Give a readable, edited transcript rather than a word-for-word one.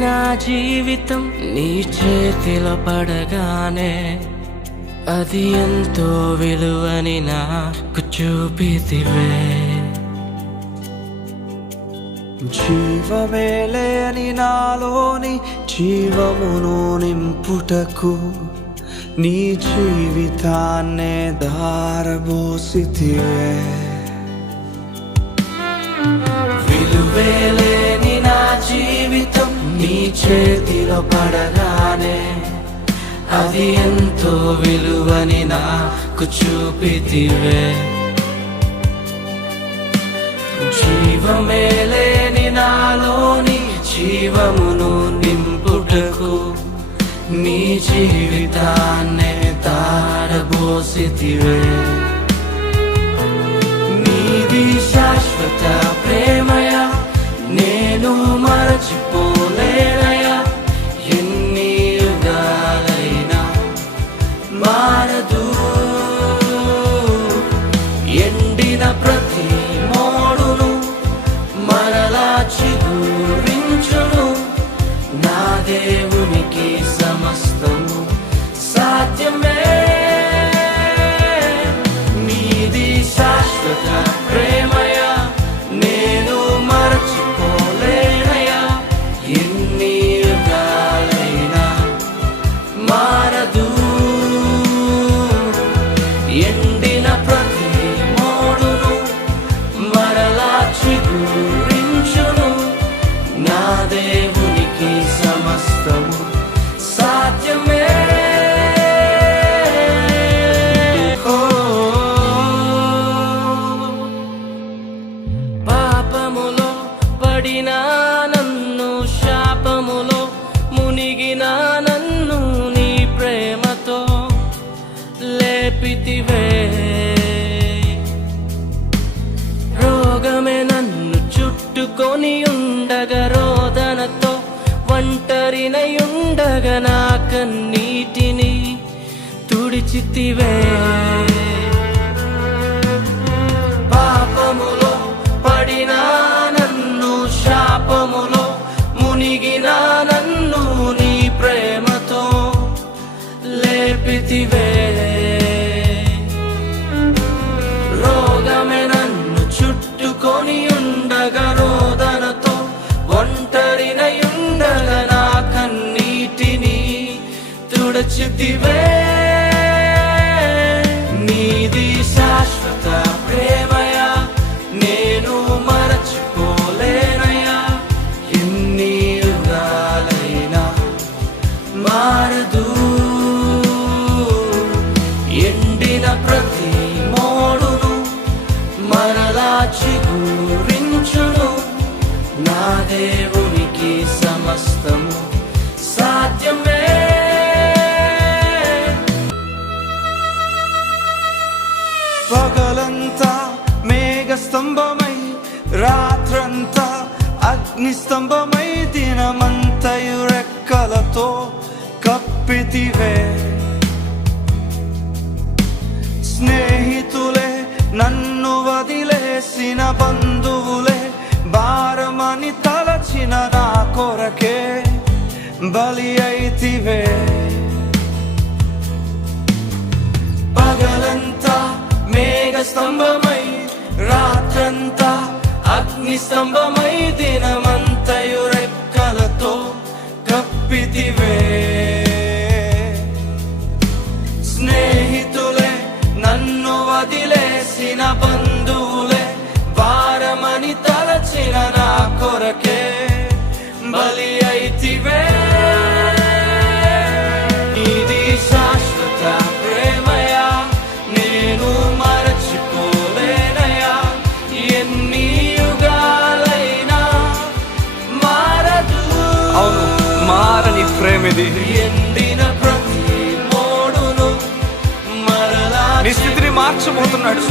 నా జీవితం నీ చేతిలో పడగానే అది ఎంతో విలువని నాకు చూపితివే. జీవమేలేని నాలోని జీవమును నింపుటకు నీ జీవితాన్నే ధారబోసితివే. విలువేలేని నా జీవితం నీ చేతిలో పడగానే అది ఎంతో విలువని నాకు చూపితివే. జీవమేలేని నాలోని జీవమును నింపుటకు నీ జీవితాన్నే ధారబోసితివే. నీది శాశ్వత ప్రేమయా, నేను మరచిపోలేనయా. ఎన్ని యుగాలైనా మారదు. ఎండిన ప్రతి మోడును మరలా చిగురించును. నా దేవునికి సమస్తము సాధ్యమే. నీది శాశ్వత ప్రేమయా, నేను మరచిపోలేనయా. ఎన్ని యుగాలైనా మారదు. ఎండిన ప్రతి మోడును మరలా చిగురించును. నా దేవునికి సమస్తము సాధ్యమే. పాపములో పడిన నన్ను, శాపములో మునిగిన నన్ను నీ ప్రేమతో లేపితివే. రోగమే నన్ను చుట్టుకొని ఉండగా, రోదనతో ఒంటరినై ఉండగా నా కన్నీటిని తుడిచితివే. పాపములో పడిన నన్ను, శాపములో మునిగిన నన్ను నీ ప్రేమతో లేపితివే. రోగమే నన్ను చుట్టుకొని ఉండగా, రోదనతో ఒంటరినై ఉండగా నా కన్నీటిని తుడిచితివే. నీది శాశ్వత ప్రేమయా, నేను మరచిపోలేనయా. ఎన్ని యుగాలైనా మారదు. ఎండిన ప్రతి మోడును మరలా చిగురించును. నా దేవునికి సమస్తము సాధ్యమే. పగలంతా మేఘస్తంభమై, రాత్రంతా అగ్నిస్తంభమై, దినమంతయు రెక్కలతో కప్పితివే. స్నేహితులే నన్ను వదిలేసిన, బంధువులే భారమని తలచిన నా కొరకే బలి అయితివే. పగలంతా మేఘస్తంభమై, రాత్రంతా అగ్నిస్తంభమై, దినమంతయు రెక్కలతో కప్పితివే. స్నేహితులే నన్ను వదిలేసిన, బంధువులే భారమని తలచిన నా కొరకే బలి అయితివే. ఇది శాశ్వత ప్రేమయా, నేను మరచిపోలేనయా. ఎన్ని యుగాలైనా మారదు. అవును, మారని ప్రేమిది. ఎండిన ప్రతి మోడును మరలా నీ స్థితిని మార్చబోతున్నాడు.